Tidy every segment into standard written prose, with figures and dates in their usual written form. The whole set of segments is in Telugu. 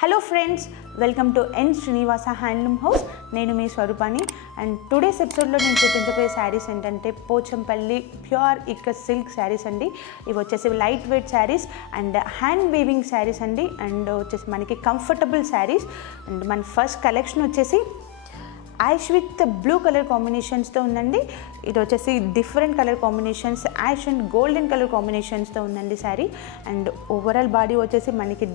Hello friends, welcome to N Srinivasa Handloom House. నేను మీ స్వరూపాని అండ్ టుడేస్ ఎపిసోడ్లో నేను చూపించబోయే శారీస్ ఏంటంటే పోచంపల్లి ప్యూర్ ఇక్కత్ సిల్క్ శారీస్ అండి. ఇవి వచ్చేసి light weight saris and hand weaving saris అండి. అండ్ వచ్చేసి మనకి కంఫర్టబుల్ శారీస్. అండ్ మన ఫస్ట్ కలెక్షన్ వచ్చేసి యాష్ విత్ బ్లూ కలర్ కాంబినేషన్స్తో ఉందండి. ఇది వచ్చేసి different colour combinations, ash and golden colour కాంబినేషన్స్తో ఉందండి శారీ. అండ్ ఓవరాల్ బాడీ వచ్చేసి మనకి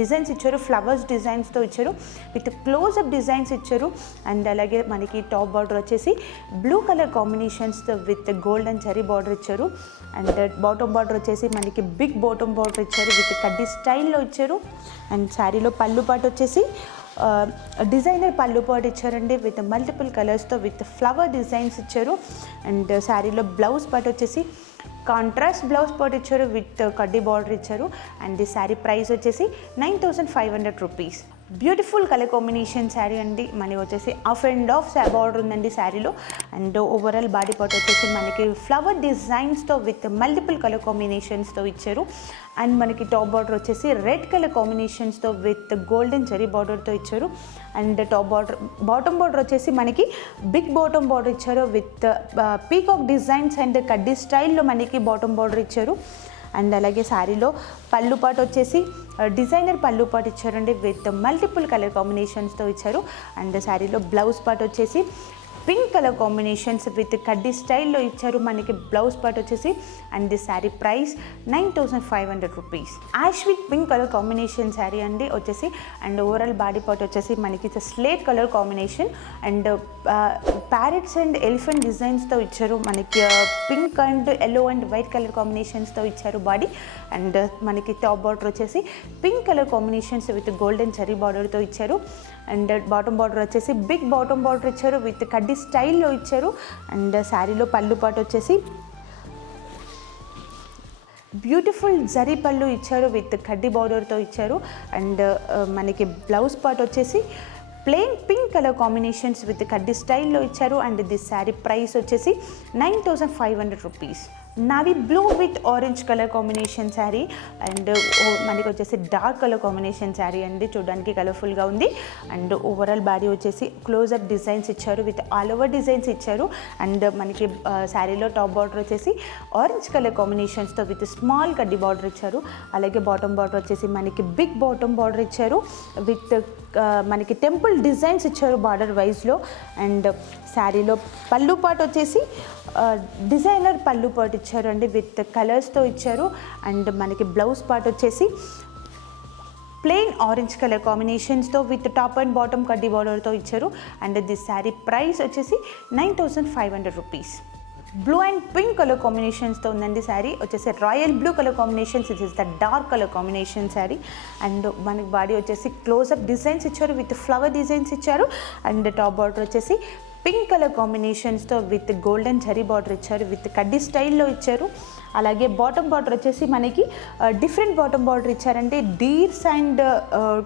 డిజైన్స్ ఇచ్చారు, ఫ్లవర్స్ డిజైన్స్తో ఇచ్చారు, విత్ క్లోజ్అప్ డిజైన్స్ ఇచ్చారు. అండ్ అలాగే మనకి టాప్ బార్డర్ వచ్చేసి బ్లూ కలర్ కాంబినేషన్స్తో విత్ గోల్డెన్ జరీ బార్డర్ ఇచ్చారు. అండ్ బాటమ్ బార్డర్ వచ్చేసి మనకి బిగ్ బాటమ్ బార్డర్ ఇచ్చారు, విత్ కడ్డీ స్టైల్లో ఇచ్చారు. అండ్ శారీలో పళ్ళు పాటు వచ్చేసి డిజైనర్ పళ్ళు పాటు ఇచ్చారండి, విత్ మల్టిపుల్ కలర్స్తో విత్ ఫ్లవర్ డిజైన్స్ ఇచ్చారు. అండ్ శారీలో బ్లౌజ్ పాటు వచ్చేసి కాంట్రాస్ట్ బ్లౌజ్ పాటు ఇచ్చారు, విత్ కడ్డీ బార్డర్ ఇచ్చారు. అండ్ ఈ శారీ ప్రైస్ వచ్చేసి 9,500 rupees. Beautiful colour combination sari అండి. మనకి వచ్చేసి ఆఫ్ అండ్ ఆఫ్ బార్డర్ ఉందండి శారీలో. అండ్ ఓవరాల్ బాడీ పార్ట్ వచ్చేసి మనకి ఫ్లవర్ డిజైన్స్తో విత్ మల్టిపుల్ కలర్ కాంబినేషన్స్తో ఇచ్చారు. అండ్ మనకి టాప్ బార్డర్ వచ్చేసి రెడ్ కలర్ కాంబినేషన్స్తో విత్ గోల్డెన్ జరీ బార్డర్తో ఇచ్చారు. And top border bottom border వచ్చేసి మనకి బిగ్ బాటమ్ బార్డర్ ఇచ్చారు, విత్ పీకాక్ డిజైన్స్ అండ్ కడ్డీ స్టైల్లో మనకి బాటమ్ బార్డర్ ఇచ్చారు. అండ్ అలాగే శారీలో పళ్ళు పాటు వచ్చేసి డిజైనర్ పళ్ళు పాటు ఇచ్చారండి, విత్ మల్టిపుల్ కలర్ కాంబినేషన్స్తో ఇచ్చారు. అండ్ శారీలో బ్లౌజ్ పాటు వచ్చేసి పింక్ కలర్ కాంబినేషన్స్ విత్ కడ్డీ స్టైల్లో ఇచ్చారు మనకి బ్లౌజ్ పార్ట్ వచ్చేసి. And the sari price 9,500 rupees. Ash with pink colour combination sari అండి వచ్చేసి. అండ్ ఓవరాల్ బాడీ పార్ట్ వచ్చేసి మనకి slate colour combination and parrots and elephant డిజైన్స్తో ఇచ్చారు మనకి, pink and yellow and white colour కాంబినేషన్స్తో ఇచ్చారు బాడీ. అండ్ మనకి టాప్ బార్డర్ వచ్చేసి pink colour combinations with golden zari బార్డర్తో ఇచ్చారు. అండ్ బాటమ్ బార్డర్ వచ్చేసి బిగ్ బాటమ్ బార్డర్ ఇచ్చారు, విత్ కడ్డీ స్టైల్లో ఇచ్చారు. అండ్ శారీలో పళ్ళు పాటు వచ్చేసి బ్యూటిఫుల్ జరీ పళ్ళు ఇచ్చారు, విత్ కడ్డీ బార్డర్తో ఇచ్చారు. అండ్ మనకి బ్లౌజ్ పార్ట్ వచ్చేసి plain pink colour combinations with కడ్డీ స్టైల్లో ఇచ్చారు. అండ్ దిస్ శారీ ప్రైస్ వచ్చేసి 9,500 rupees. Navy blue with orange colour combination sari. And మనకి వచ్చేసి డార్క్ కలర్ కాంబినేషన్ శారీ అండి, చూడడానికి కలర్ఫుల్గా ఉంది. అండ్ ఓవరాల్ బాడీ వచ్చేసి క్లోజ్అప్ డిజైన్స్ ఇచ్చారు, విత్ ఆల్ ఓవర్ డిజైన్స్ ఇచ్చారు. అండ్ మనకి శారీలో టాప్ బార్డర్ వచ్చేసి ఆరెంజ్ కలర్ కాంబినేషన్స్తో విత్ స్మాల్ కడ్డీ బార్డర్ ఇచ్చారు. అలాగే బాటమ్ బార్డర్ వచ్చేసి మనకి బిగ్ బాటమ్ బార్డర్ ఇచ్చారు, విత్ మనకి టెంపుల్ డిజైన్స్ ఇచ్చారు బార్డర్ వైజ్లో. అండ్ శారీలో పళ్ళు పాటు వచ్చేసి డిజైనర్ పళ్ళు పాటు ఇచ్చారు అండి, విత్ కలర్స్తో ఇచ్చారు. అండ్ మనకి బ్లౌజ్ పార్ట్ వచ్చేసి ప్లెయిన్ ఆరెంజ్ కలర్ కాంబినేషన్స్తో విత్ టాప్ అండ్ బాటమ్ కడ్డీ బార్డర్తో ఇచ్చారు. అండ్ దిస్ శారీ ప్రైస్ వచ్చేసి 9,500 rupees. Blue and pink colour కాంబినేషన్స్తో ఉందండి శారీ వచ్చేసి. Royal blue colour combinations, it is the dark colour combination sari. And మనకి బాడీ వచ్చేసి క్లోజ్అప్ డిజైన్స్ ఇచ్చారు, విత్ ఫ్లవర్ డిజైన్స్ ఇచ్చారు. అండ్ టాప్ బార్డర్ వచ్చేసి పింక్ కలర్ కాంబినేషన్స్తో విత్ గోల్డెన్ జరీ బార్డర్ ఇచ్చారు, విత్ కడ్డీ స్టైల్లో ఇచ్చారు. అలాగే బాటమ్ బార్డర్ వచ్చేసి మనకి డిఫరెంట్ బాటమ్ బార్డర్ ఇచ్చారంటే డీర్స్ అండ్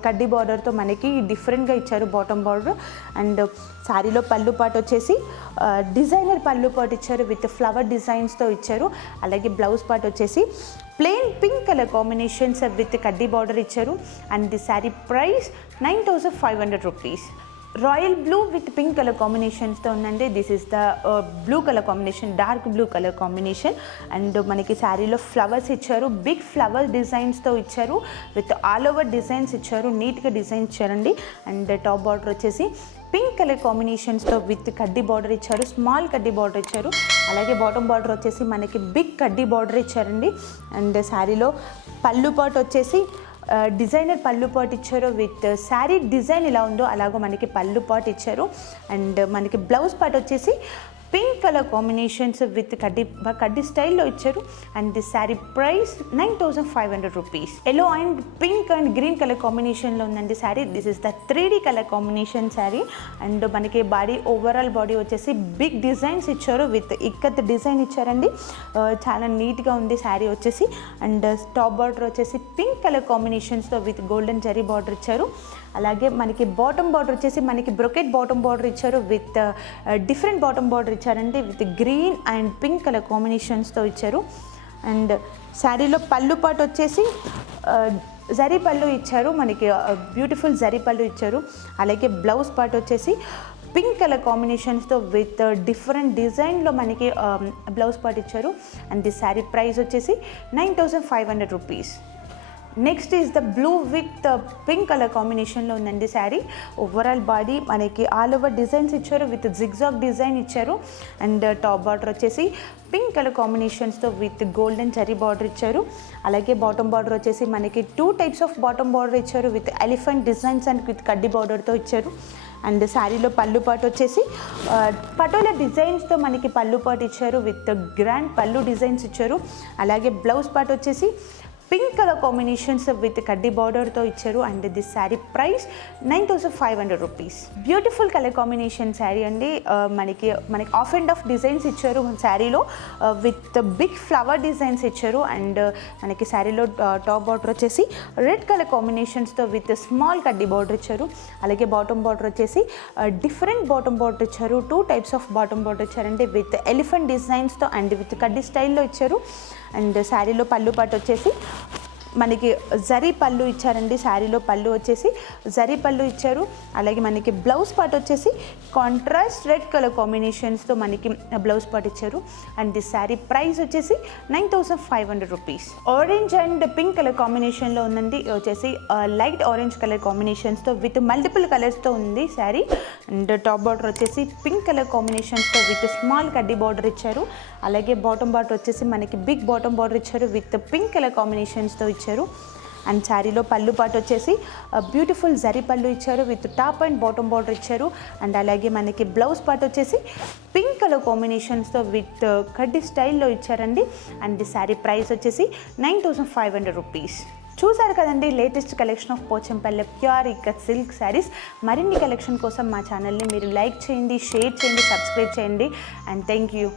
కడ్డీ బార్డర్తో మనకి డిఫరెంట్గా ఇచ్చారు బాటమ్ బార్డర్. అండ్ శారీలో పళ్ళు పాటు వచ్చేసి డిజైనర్ పళ్ళు పాటు ఇచ్చారు, విత్ ఫ్లవర్ డిజైన్స్తో ఇచ్చారు. అలాగే బ్లౌజ్ పార్ట్ వచ్చేసి plain pink colour combinations with కడ్డీ బార్డర్ ఇచ్చారు. And the sari price 9,500 rupees. Royal blue with pink colour కాంబినేషన్స్తో ఉందండి. This is the blue colour combination, dark blue colour combination. And మనకి శారీలో ఫ్లవర్స్ ఇచ్చారు, బిగ్ ఫ్లవర్ డిజైన్స్తో ఇచ్చారు, విత్ ఆల్ ఓవర్ డిజైన్స్ ఇచ్చారు, నీట్గా డిజైన్ ఇచ్చారండి. అండ్ టాప్ బార్డర్ వచ్చేసి పింక్ కలర్ కాంబినేషన్స్తో విత్ కడ్డీ బార్డర్ ఇచ్చారు, స్మాల్ కడ్డీ బార్డర్ ఇచ్చారు. అలాగే బాటమ్ బార్డర్ వచ్చేసి మనకి బిగ్ కడ్డీ బార్డర్ ఇచ్చారండి. అండ్ శారీలో పళ్ళు పాటు వచ్చేసి డిజైనర్ పళ్ళు పాటు ఇచ్చారు, విత్ శారీ డిజైన్ ఎలా ఉందో అలాగో మనకి పళ్ళు పాటు ఇచ్చారు. అండ్ మనకి బ్లౌజ్ పార్ట్ వచ్చేసి పింక్ కలర్ కాంబినేషన్స్ విత్ కడ్డీ స్టైల్లో ఇచ్చారు. And this sari price 9,500 rupees. Yellow and pink and green colour కాంబినేషన్లో ఉందండి sari. This is the 3D colour combination sari. And మనకి బాడీ ఓవరాల్ బాడీ వచ్చేసి బిగ్ డిజైన్స్ ఇచ్చారు, విత్ ఇక్కత్ డిజైన్ ఇచ్చారండి, చాలా నీట్గా ఉంది శారీ వచ్చేసి. అండ్ టాప్ బార్డర్ వచ్చేసి పింక్ కలర్ కాంబినేషన్స్తో విత్ గోల్డెన్ జరీ బార్డర్ ఇచ్చారు. అలాగే మనకి బాటమ్ బార్డర్ వచ్చేసి మనకి బ్రొకెట్ బాటమ్ బార్డర్ ఇచ్చారు, విత్ డిఫరెంట్ బాటమ్ బార్డర్ ఇచ్చారండి, with green and pink colour కాంబినేషన్స్తో ఇచ్చారు. అండ్ శారీలో పళ్ళు పాటు వచ్చేసి జరీ పళ్ళు ఇచ్చారు, మనకి బ్యూటిఫుల్ జరీ పళ్ళు ఇచ్చారు. అలాగే బ్లౌజ్ పార్ట్ వచ్చేసి పింక్ కలర్ కాంబినేషన్స్తో విత్ డిఫరెంట్ డిజైన్లో మనకి బ్లౌజ్ పార్ట్ ఇచ్చారు. అండ్ ది శారీ ప్రైస్ వచ్చేసి 9,500 rupees. Next is the blue with pink colour కాంబినేషన్లో ఉందండి శారీ. ఓవరాల్ బాడీ మనకి ఆల్ ఓవర్ డిజైన్స్ ఇచ్చారు, విత్ జిగ్జాగ్ డిజైన్ ఇచ్చారు. అండ్ టాప్ బార్డర్ వచ్చేసి పింక్ కలర్ కాంబినేషన్స్తో విత్ గోల్డెన్ జరీ బార్డర్ ఇచ్చారు. అలాగే బాటమ్ బార్డర్ వచ్చేసి మనకి 2 టైప్స్ ఆఫ్ బాటమ్ బార్డర్ ఇచ్చారు, with elephant designs and with కడ్డీ బార్డర్తో ఇచ్చారు. అండ్ శారీలో పళ్ళు పాటు వచ్చేసి పటోలా డిజైన్స్తో మనకి పళ్ళు పాటు ఇచ్చారు, విత్ గ్రాండ్ పళ్ళు డిజైన్స్ ఇచ్చారు. అలాగే బ్లౌజ్ పాటు వచ్చేసి పింక్ కలర్ కాంబినేషన్స్ విత్ కడ్డీ బార్డర్తో ఇచ్చారు. And this sari price 9,500 rupees. Beautiful colour combination sari అండి. మనకి ఆఫ్ అండ్ ఆఫ్ డిజైన్స్ ఇచ్చారు శారీలో, విత్ బిగ్ ఫ్లవర్ డిజైన్స్ ఇచ్చారు. అండ్ మనకి శారీలో టాప్ బార్డర్ వచ్చేసి రెడ్ కలర్ కాంబినేషన్స్తో విత్ స్మాల్ కడ్డీ బార్డర్ ఇచ్చారు. అలాగే బాటమ్ బార్డర్ వచ్చేసి డిఫరెంట్ బాటమ్ బార్డర్ ఇచ్చారు. 2 టైప్స్ ఆఫ్ బాటమ్ బార్డర్ ఇచ్చారంటే విత్ ఎలిఫెంట్ డిజైన్స్తో అండ్ విత్ కడ్డీ స్టైల్లో ఇచ్చారు. అండ్ శారీలో పళ్ళు పాటు వచ్చేసి మనకి జరీ పళ్ళు ఇచ్చారండి. శారీలో పళ్ళు వచ్చేసి జరీ పళ్ళు ఇచ్చారు. అలాగే మనకి బ్లౌజ్ పార్ట్ వచ్చేసి కాంట్రాస్ట్ రెడ్ కలర్ కాంబినేషన్స్తో మనకి బ్లౌజ్ పార్ట్ ఇచ్చారు. అండ్ ది శారీ ప్రైస్ వచ్చేసి 9,500 rupees. Orange and pink colour కాంబినేషన్లో ఉందండి. వచ్చేసి లైట్ ఆరెంజ్ కలర్ కాంబినేషన్స్తో విత్ మల్టిపుల్ కలర్స్తో ఉంది శారీ. అండ్ టాప్ బార్డర్ వచ్చేసి పింక్ కలర్ కాంబినేషన్స్తో విత్ స్మాల్ కడ్డీ బార్డర్ ఇచ్చారు. అలాగే బాటమ్ బార్డర్ వచ్చేసి మనకి బిగ్ బాటమ్ బార్డర్ ఇచ్చారు, విత్ పింక్ కలర్ కాంబినేషన్స్తో ఇచ్చారు. అండ్ శారీలో పళ్ళు పాటు వచ్చేసి బ్యూటిఫుల్ జరీ పళ్ళు ఇచ్చారు, with top and bottom border ఇచ్చారు. అండ్ అలాగే మనకి బ్లౌజ్ పార్ట్ వచ్చేసి పింక్ కలర్ కాంబినేషన్స్తో విత్ కడ్డీ స్టైల్లో ఇచ్చారండి. అండ్ ది శారీ ప్రైస్ వచ్చేసి 9,500 రూపీస్. చూసారు కదండి latest collection of Pochampally pure ikat silk saris. మరిన్ని కలెక్షన్ కోసం మా ఛానల్ని మీరు లైక్ చేయండి, షేర్ చేయండి, సబ్స్క్రైబ్ చేయండి. And thank you.